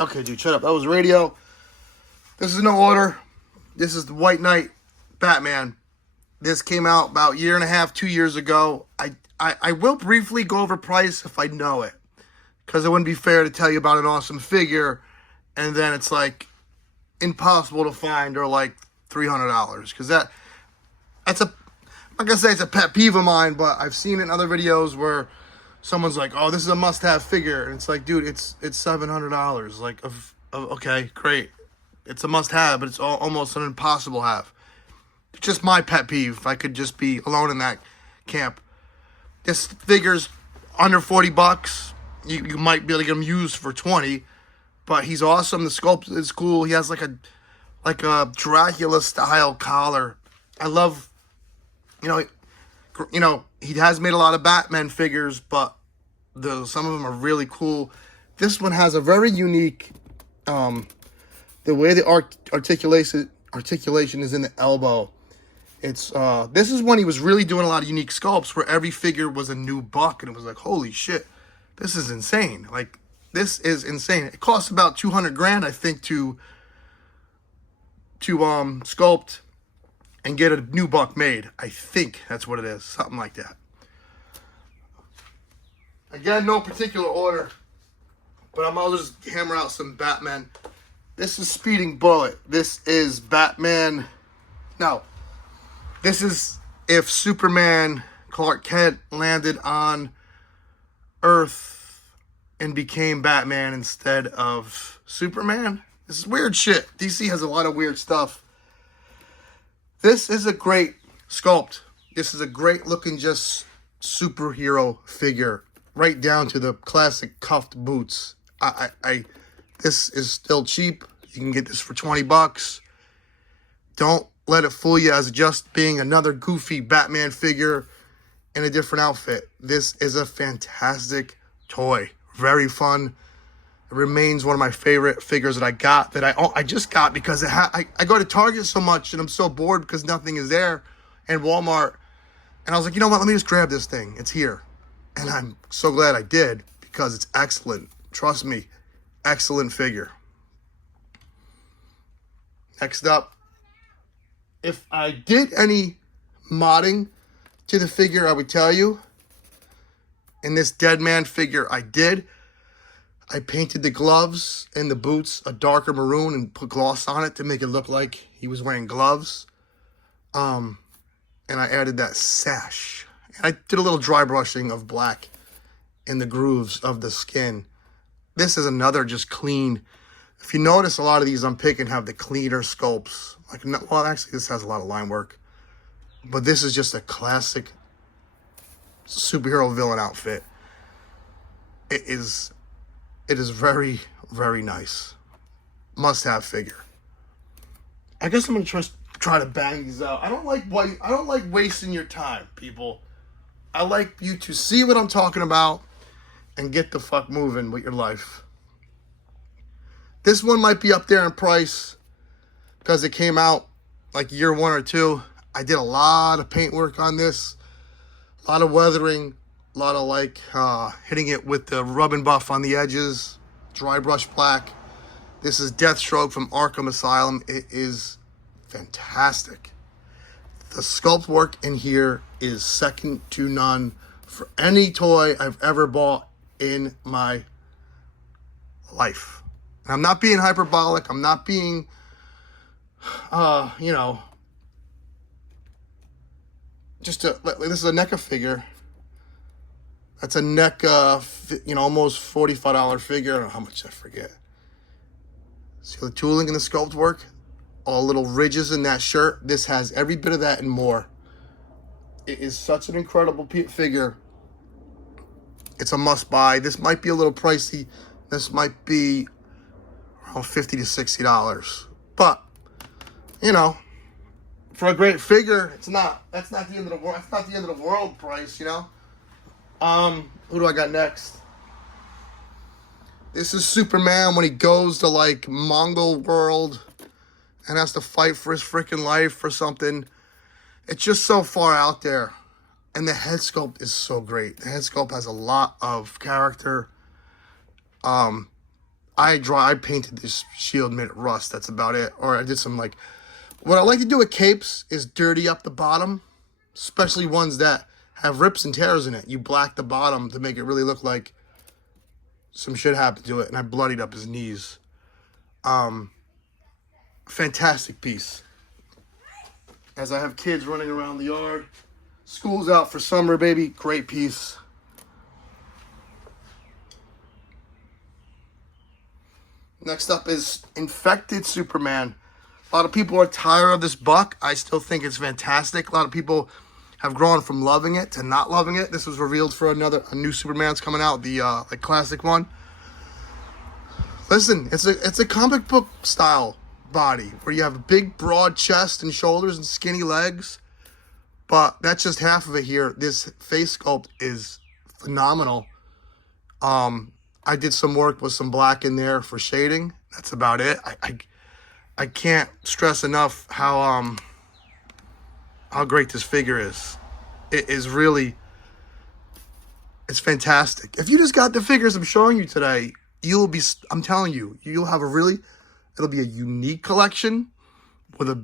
Okay, dude, shut up. That was radio. This is no order. This is the White Knight Batman. This came out about a year and a half, 2 years ago. I will briefly go over price if I know it. Because it wouldn't be fair to tell you about an awesome figure and then it's like impossible to find or like $300. Because that's a, I'm not going to say it's a pet peeve of mine, but I've seen it in other videos where someone's like, oh, this is a must-have figure. And it's like, dude, it's $700. Like, okay, great. It's a must-have, but it's almost an impossible have. It's just my pet peeve. If I could just be alone in that camp. This figure's under $40. You might be able to get him used for 20, but he's awesome. The sculpt is cool. He has like a Dracula style collar. I love, he has made a lot of Batman figures, but some of them are really cool. This one has a very unique, the way the articulation is in the elbow. It's this is when he was really doing a lot of unique sculpts where every figure was a new buck, and it was like, holy shit, this is insane. Like, this is insane. It costs about $200,000, I think, to sculpt and get a new buck made. I think that's what it is, something like that. Again, no particular order, but I'm gonna just hammer out some Batman. This is Speeding Bullet. This is Batman. No. This is if Superman, Clark Kent, landed on Earth and became Batman instead of Superman. This is weird shit. DC has a lot of weird stuff. This is a great sculpt. This is a great looking just superhero figure. Right down to the classic cuffed boots. This is still cheap. You can get this for $20. Don't let it fool you as just being another goofy Batman figure in a different outfit. This is a fantastic toy. Very fun. It remains one of my favorite figures that I got, that I just got because I go to Target so much and I'm so bored because nothing is there, and Walmart. And I was like, you know what? Let me just grab this thing. It's here. And I'm so glad I did because it's excellent. Trust me, excellent figure. Next up, if I did any modding to the figure, I would tell you. In this Deadman figure, I did. I painted the gloves and the boots a darker maroon and put gloss on it to make it look like he was wearing gloves. And I added that sash. And I did a little dry brushing of black in the grooves of the skin. This is another just clean. If you notice, a lot of these I'm picking have the cleaner sculpts. Well, actually, this has a lot of line work. But this is just a classic superhero villain outfit. It is very, very nice. Must-have figure. I guess I'm gonna try to bang these out. I don't like wasting your time, people. I like you to see what I'm talking about and get the fuck moving with your life. This one might be up there in price because it came out like year 1 or 2. I did a lot of paint work on this, a lot of weathering, a lot of hitting it with the rub and buff on the edges, dry brush black. This is Deathstroke from Arkham Asylum. It is fantastic. The sculpt work in here is second to none for any toy I've ever bought in my life. And I'm not being hyperbolic. I'm not being, this is a NECA figure. That's a NECA, almost $45 figure. I don't know how much, I forget. See the tooling and the sculpt work? All little ridges in that shirt. This has every bit of that and more. It is such an incredible figure. It's a must buy. This might be a little pricey. This might be around $50 to $60. But, for a great figure, that's not the end of the world. It's not the end of the world price, Who do I got next? This is Superman when he goes to Mongol world and has to fight for his freaking life or something. It's just so far out there. And the head sculpt is so great. The head sculpt has a lot of character. I painted this shield, made it rust. That's about it. Or I did some like, what I like to do with capes is dirty up the bottom, especially ones that have rips and tears in it. You black the bottom to make it really look like some shit happened to it, and I bloodied up his knees. Fantastic piece. As I have kids running around the yard, school's out for summer, baby. Great piece. Next up is Infected Superman. A lot of people are tired of this buck. I still think it's fantastic. A lot of people have grown from loving it to not loving it. This was revealed for a new Superman's coming out, the like classic one. Listen, it's a comic book style body where you have a big broad chest and shoulders and skinny legs, but that's just half of it here. This face sculpt is phenomenal. I did some work with some black in there for shading. That's about it. I can't stress enough how great this figure is. It is really, it's fantastic. If you just got the figures I'm showing you today, you'll be, I'm telling you, you'll have it'll be a unique collection with a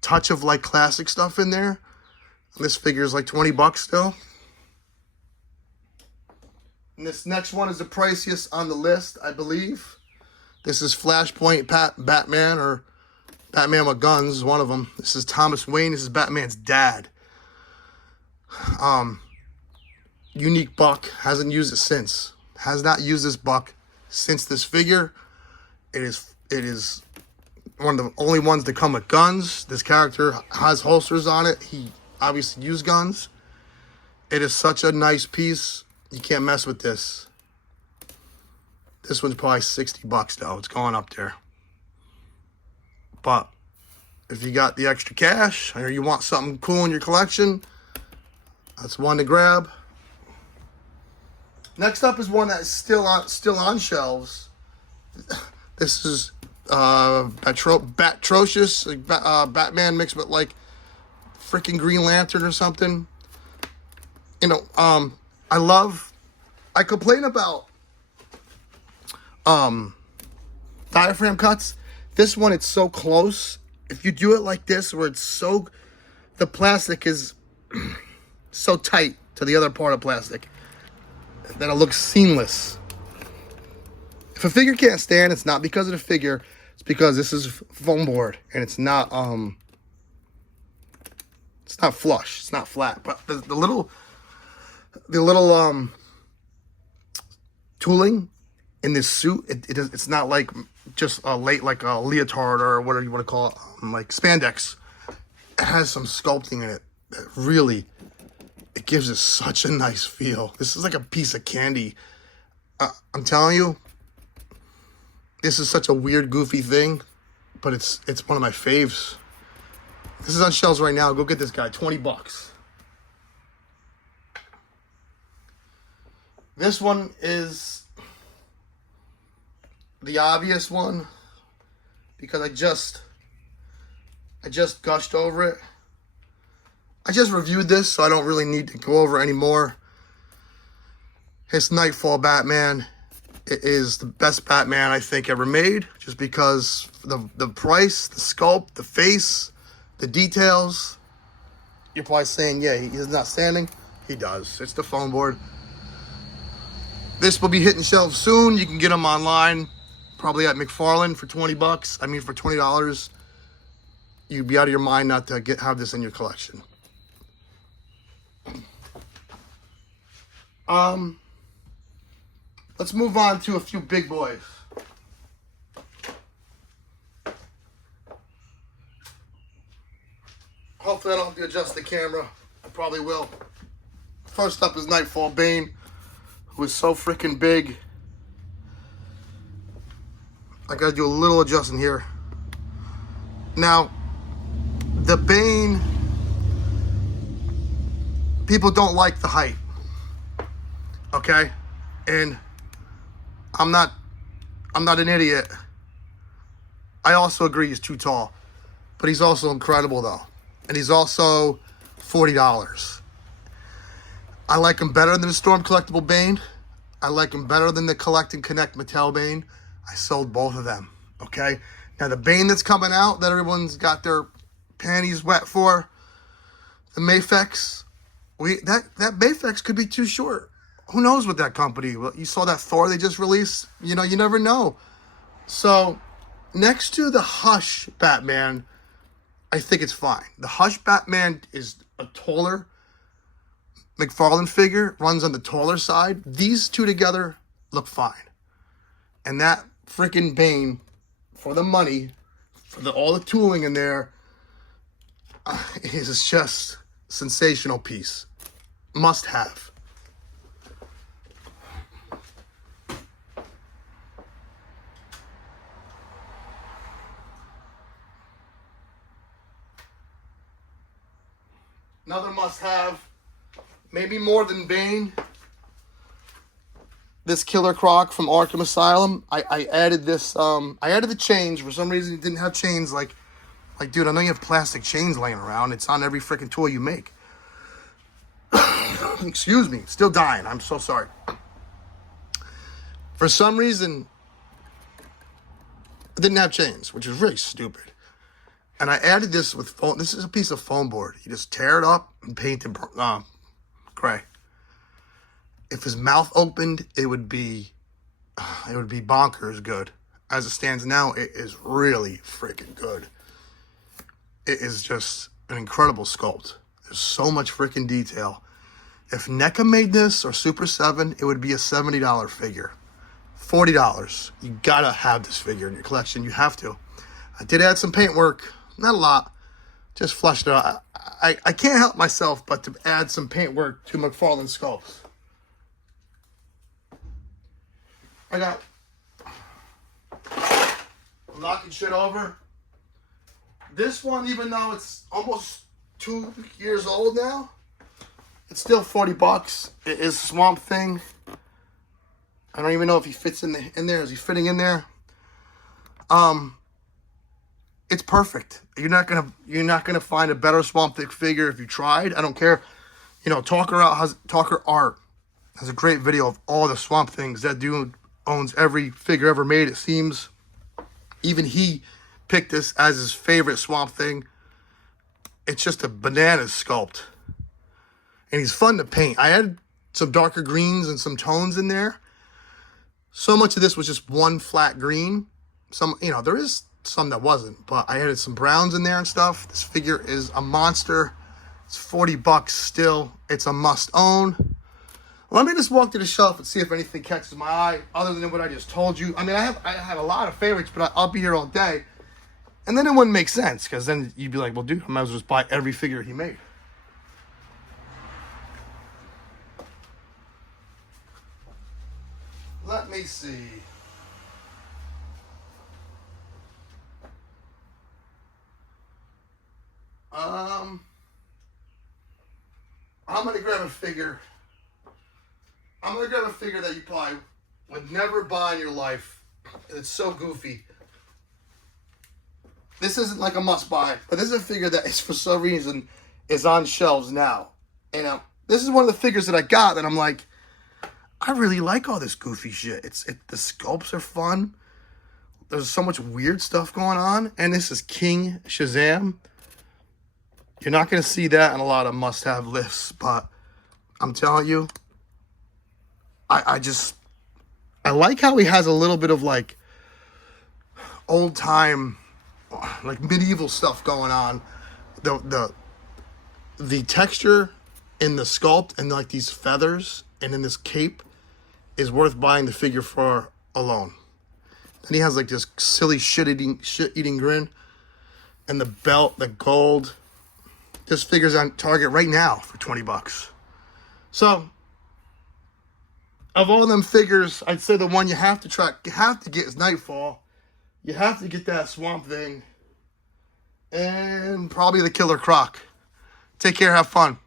touch of like classic stuff in there. This figure is like 20 bucks still. And this next one is the priciest on the list, I believe. This is Flashpoint Batman, or Batman with Guns, one of them. This is Thomas Wayne. This is Batman's dad. Unique buck. Hasn't used it since. Has not used this buck since this figure. It is one of the only ones that come with guns. This character has holsters on it. He obviously used guns. It is such a nice piece. You can't mess with this. This one's probably 60 bucks though. It's going up there. But if you got the extra cash or you want something cool in your collection, that's one to grab. Next up is one that's still on shelves. This is Batrocious, Batman mixed with like freaking Green Lantern or something. You know, I complain about diaphragm cuts. This one, it's so close. If you do it like this, where the plastic is so tight to the other part of plastic that it looks seamless. If a figure can't stand, it's not because of the figure. It's because this is foam board and it's not flush. It's not flat. But the little tooling in this suit, it's not like just like a leotard or whatever you want to call it, like spandex. It has some sculpting in it that really, it gives it such a nice feel. This is like a piece of candy. I'm telling you, this is such a weird, goofy thing, but it's one of my faves. This is on shelves right now. Go get this guy, 20 bucks. This one is the obvious one because I just gushed over it. I just reviewed this, so I don't really need to go over it anymore. It's Nightfall Batman. It is the best Batman I think ever made, just because the price, the sculpt, the face, the details. You're probably saying, yeah, he's not standing. He does. It's the foam board. This will be hitting shelves soon. You can get them online, probably at McFarlane for 20 bucks. I mean, for $20, you'd be out of your mind not to have this in your collection. Let's move on to a few big boys. Hopefully I don't have to adjust the camera. I probably will. First up is Nightfall Bane, who is so freaking big. I gotta do a little adjusting here. Now, the Bane, people don't like the height. Okay? And I'm not an idiot. I also agree he's too tall. But he's also incredible though. And he's also $40. I like him better than the Storm Collectible Bane. I like him better than the Collect and Connect Mattel Bane. I sold both of them, okay? Now, the Bane that's coming out that everyone's got their panties wet for, the Mafex, that Mafex could be too short. Who knows with that company? Well, you saw that Thor they just released? You know, you never know. So, next to the Hush Batman, I think it's fine. The Hush Batman is a taller McFarlane figure, runs on the taller side. These two together look fine. And that freaking Bane, for the money, for all the tooling in there, is just sensational piece. Must have. Another must have, maybe more than Bane, this Killer Croc from Arkham Asylum. I added this, I added the chains. For some reason it didn't have chains. Like, dude, I know you have plastic chains laying around. It's on every freaking toy you make. Excuse me, still dying. I'm so sorry. For some reason, it didn't have chains, which is really stupid. And I added this with foam. This is a piece of foam board. You just tear it up and paint it gray. If his mouth opened, it would be bonkers good. As it stands now, it is really freaking good. It is just an incredible sculpt. There's so much freaking detail. If NECA made this or Super 7, it would be a $70 figure. $40. You gotta have this figure in your collection. You have to. I did add some paint work. Not a lot. Just fleshed it out. I can't help myself but to add some paint work to McFarlane sculpts. I got... I'm knocking shit over. This one, even though it's almost 2 years old now, it's still $40. It is Swamp Thing. I don't even know if he fits in there. Is he fitting in there? It's perfect. You're not gonna find a better Swamp Thing figure if you tried. I don't care. You know, Talker Art has a great video of all the Swamp Things. That dude owns every figure ever made, it seems. Even he picked this as his favorite Swamp Thing. It's just a bananas sculpt. And he's fun to paint. I added some darker greens and some tones in there. So much of this was just one flat green. Some, you know, there is some that wasn't, but I added some browns in there and stuff. This figure is a monster. It's $40 still. It's a must own. Let me just walk to the shelf and see if anything catches my eye other than what I just told you. I mean, I have a lot of favorites, but I'll be here all day. And then it wouldn't make sense, because then you'd be like, well, dude, I might as well just buy every figure he made. Let me see. I'm going to grab a figure. I'm going to grab a figure that you probably would never buy in your life. It's so goofy. This isn't like a must-buy, but this is a figure that is, for some reason, is on shelves now. And this is one of the figures that I got that I'm like, I really like all this goofy shit. The sculpts are fun. There's so much weird stuff going on. And this is King Shazam. You're not going to see that in a lot of must-have lists, but I'm telling you, I like how he has a little bit of like old-time, like medieval stuff going on. The texture in the sculpt and like these feathers and in this cape is worth buying the figure for alone. And he has like this silly shit-eating grin. And the belt, the gold. This figure's on Target right now for $20. So, of all them figures, I'd say the one you have to get is Nightfall. You have to get that Swamp Thing. And probably the Killer Croc. Take care, have fun.